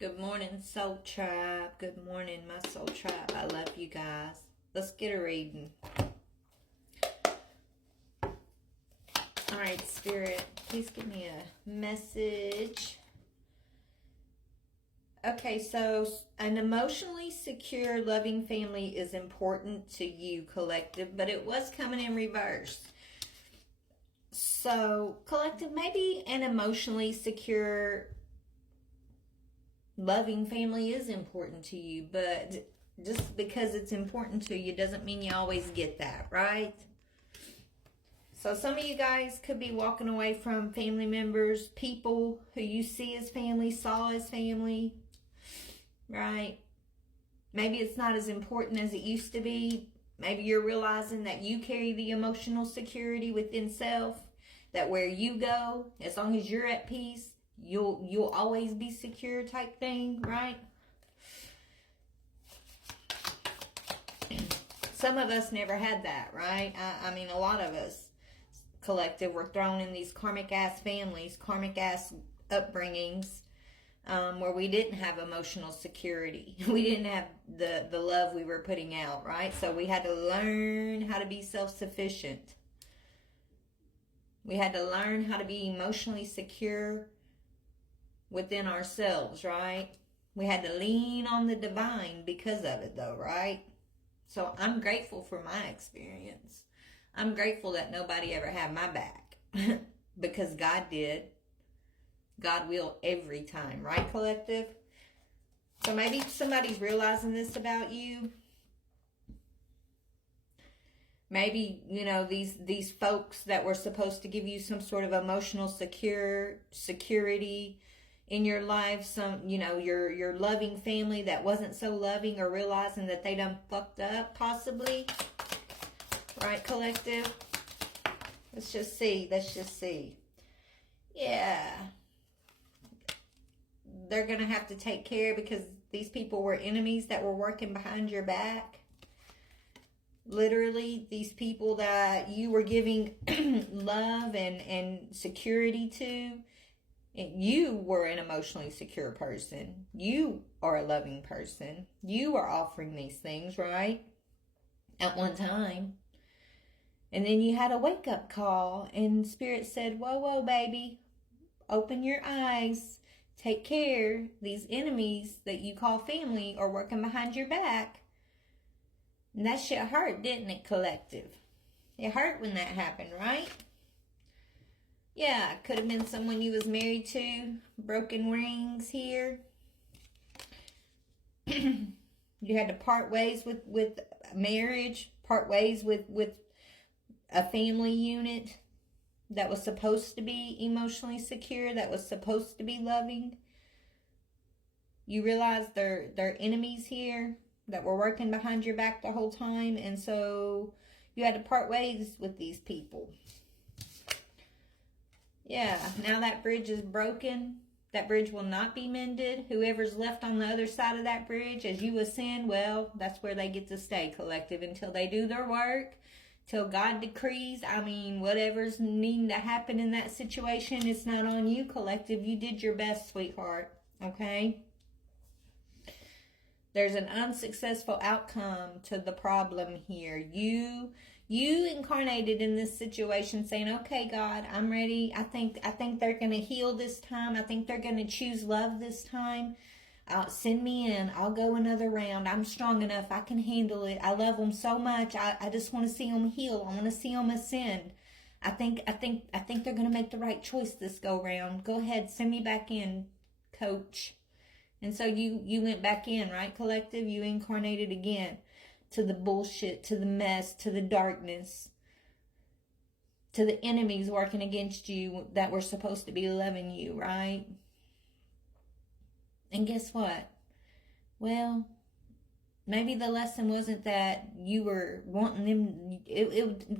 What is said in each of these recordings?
Good morning, Soul Tribe. Good morning, my Soul Tribe. I love you guys. Let's get a reading. Alright, Spirit, please give me a message. Okay, so an emotionally secure, loving family is important to you, Collective, but it was coming in reverse. So, Collective, maybe an emotionally secure, loving family is important to you, but just because it's important to you doesn't mean you always get that, right? So some of you guys could be walking away from family members, people who you see as family, saw as family, right? Maybe it's not as important as it used to be. Maybe you're realizing that you carry the emotional security within self, that where you go, as long as you're at peace, you'll always be secure type thing, right? Some of us never had that, right? I mean, a lot of us, Collective, were thrown in these karmic ass families, karmic ass upbringings, where we didn't have emotional security. We didn't have the love we were putting out, right? So we had to learn how to be self-sufficient. We had to learn how to be emotionally secure within ourselves, right? We had to lean on the divine because of it, though, right? So I'm grateful for my experience. I'm grateful that nobody ever had my back because God did. God will every time, right, Collective? So maybe somebody's realizing this about you. Maybe, you know, these folks that were supposed to give you some sort of emotional security in your life, some, you know, your loving family that wasn't so loving, or realizing that they done fucked up, possibly. Right, Collective? Let's just see. Yeah. They're going to have to take care because these people were enemies that were working behind your back. Literally, these people that you were giving love and security to. You were an emotionally secure person. You are a loving person. You are offering these things, right? At one time. And then you had a wake-up call, and Spirit said, whoa, baby, open your eyes, take care. These enemies that you call family are working behind your back. And that shit hurt, didn't it, Collective? It hurt when that happened, right? Yeah, could have been someone you was married to. Broken rings here. You had to part ways with marriage, part ways with a family unit that was supposed to be emotionally secure, that was supposed to be loving. You realize they're enemies here that were working behind your back the whole time, and so you had to part ways with these people. Yeah, now that bridge is broken. That bridge will not be mended. Whoever's left on the other side of that bridge, as you ascend, well, that's where they get to stay, Collective, until they do their work. Till God decrees, I mean, whatever's needing to happen in that situation, it's not on you, Collective. You did your best, sweetheart, okay? There's an unsuccessful outcome to the problem here. You incarnated in this situation saying, okay, God, I'm ready. I think they're going to heal this time. I think they're going to choose love this time. Send me in. I'll go another round. I'm strong enough. I can handle it. I love them so much. I just want to see them heal. I want to see them ascend. I think they're going to make the right choice this go round. Go ahead. Send me back in, coach. And so you went back in, right, Collective? You incarnated again to the bullshit, to the mess, to the darkness, to the enemies working against you that were supposed to be loving you, right? And guess what? Well, maybe the lesson wasn't that you were wanting them.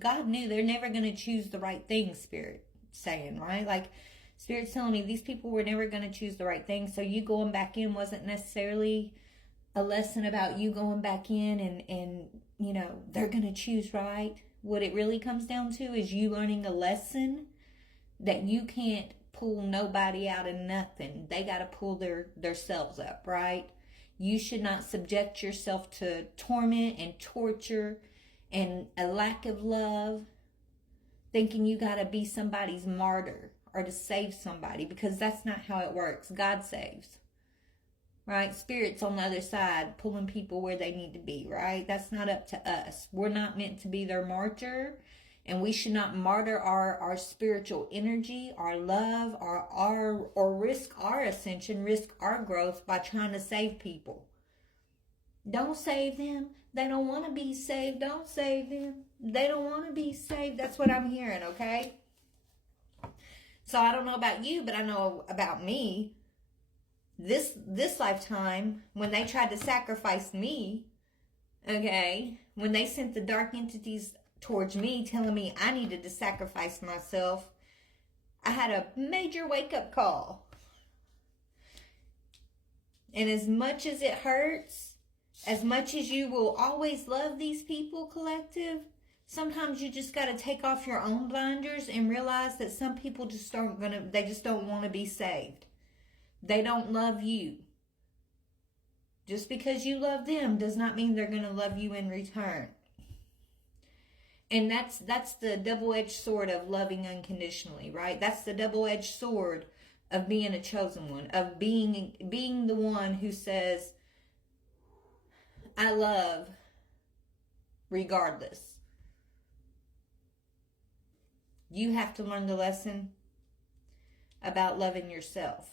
God knew they're never going to choose the right thing, Spirit saying, right? Like, Spirit's telling me these people were never going to choose the right thing. So you going back in wasn't necessarily a lesson about you going back in and you know, they're going to choose right. What it really comes down to is you learning a lesson that you can't pull nobody out of nothing. They got to pull themselves up, right? You should not subject yourself to torment and torture and a lack of love, thinking you got to be somebody's martyr or to save somebody, because that's not how it works. God saves, right? Spirit's on the other side pulling people where they need to be, right? That's not up to us. We're not meant to be their martyr, and we should not martyr our spiritual energy, our love, or risk our ascension, risk our growth by trying to save people. Don't save them. They don't want to be saved. Don't save them. They don't want to be saved. That's what I'm hearing, okay? So I don't know about you, but I know about me. This lifetime, when they tried to sacrifice me, okay, when they sent the dark entities towards me, telling me I needed to sacrifice myself, I had a major wake-up call. And as much as it hurts, as much as you will always love these people, collective, sometimes you just got to take off your own blinders and realize that some people just they just don't want to be saved. They don't love you. Just because you love them does not mean they're going to love you in return. And that's the double-edged sword of loving unconditionally, right? That's the double-edged sword of being a chosen one, of being the one who says, I love regardless. You have to learn the lesson about loving yourself.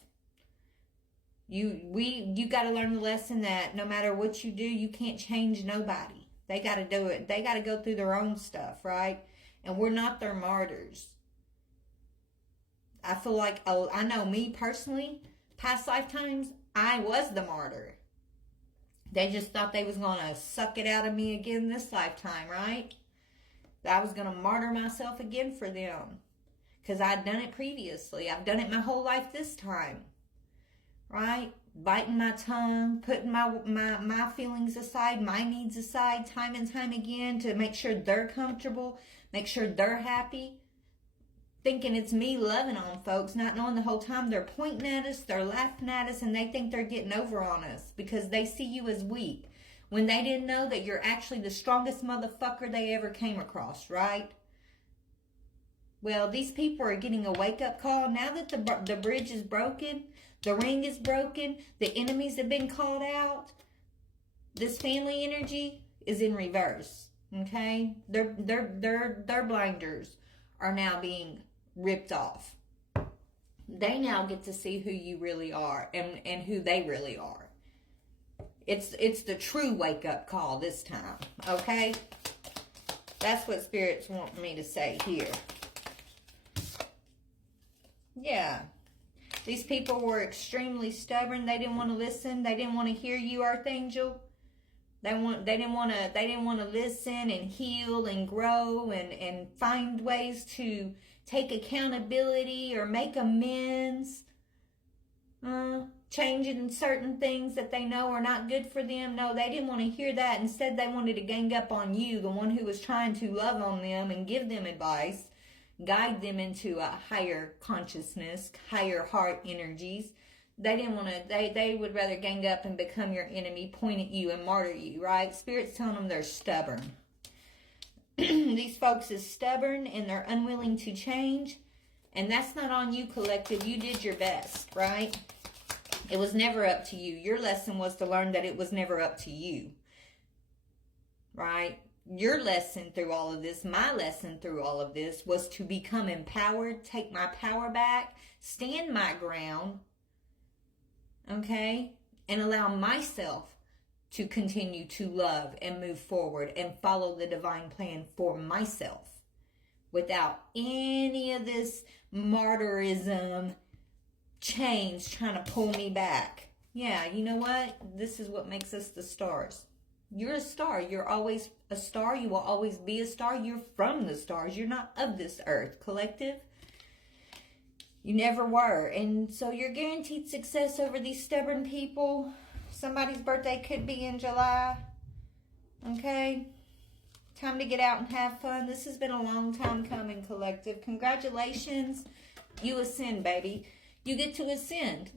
You got to learn the lesson that no matter what you do, you can't change nobody. They got to do it. They got to go through their own stuff, right? And we're not their martyrs. I feel like, I know me personally, past lifetimes, I was the martyr. They just thought they was going to suck it out of me again this lifetime, right? That I was going to martyr myself again for them. Because I'd done it previously. I've done it my whole life this time. Right? Biting my tongue, putting my feelings aside, my needs aside, time and time again to make sure they're comfortable, make sure they're happy. Thinking it's me loving on folks, not knowing the whole time they're pointing at us, they're laughing at us, and they think they're getting over on us because they see you as weak. When they didn't know that you're actually the strongest motherfucker they ever came across, right? Well, these people are getting a wake-up call. Now that the bridge is broken, the ring is broken, the enemies have been called out, this family energy is in reverse, okay? Their blinders are now being ripped off. They now get to see who you really are and who they really are. It's the true wake-up call this time, okay? That's what spirits want me to say here. Yeah. These people were extremely stubborn. They didn't want to listen. They didn't want to hear you, Archangel. They didn't want to listen and heal and grow and find ways to take accountability or make amends. Changing certain things that they know are not good for them. No, they didn't want to hear that. Instead, they wanted to gang up on you, the one who was trying to love on them and give them advice, guide them into a higher consciousness, higher heart energies. They didn't want to, they would rather gang up and become your enemy, point at you and martyr you, right? Spirit's telling them they're stubborn. These folks is stubborn and they're unwilling to change. And that's not on you, collective. You did your best, right? It was never up to you. Your lesson was to learn that it was never up to you, right? Your lesson through all of this, my lesson through all of this, was to become empowered, take my power back, stand my ground, okay? And allow myself to continue to love and move forward and follow the divine plan for myself without any of this martyrism change trying to pull me back. Yeah, you know what? This is what makes us the stars. You're a star. You're always a star. You will always be a star. You're from the stars. You're not of this earth, collective. You never were. And so you're guaranteed success over these stubborn people. Somebody's birthday could be in July. Okay? Time to get out and have fun. This has been a long time coming, collective. Congratulations. You ascend, baby. You get to ascend.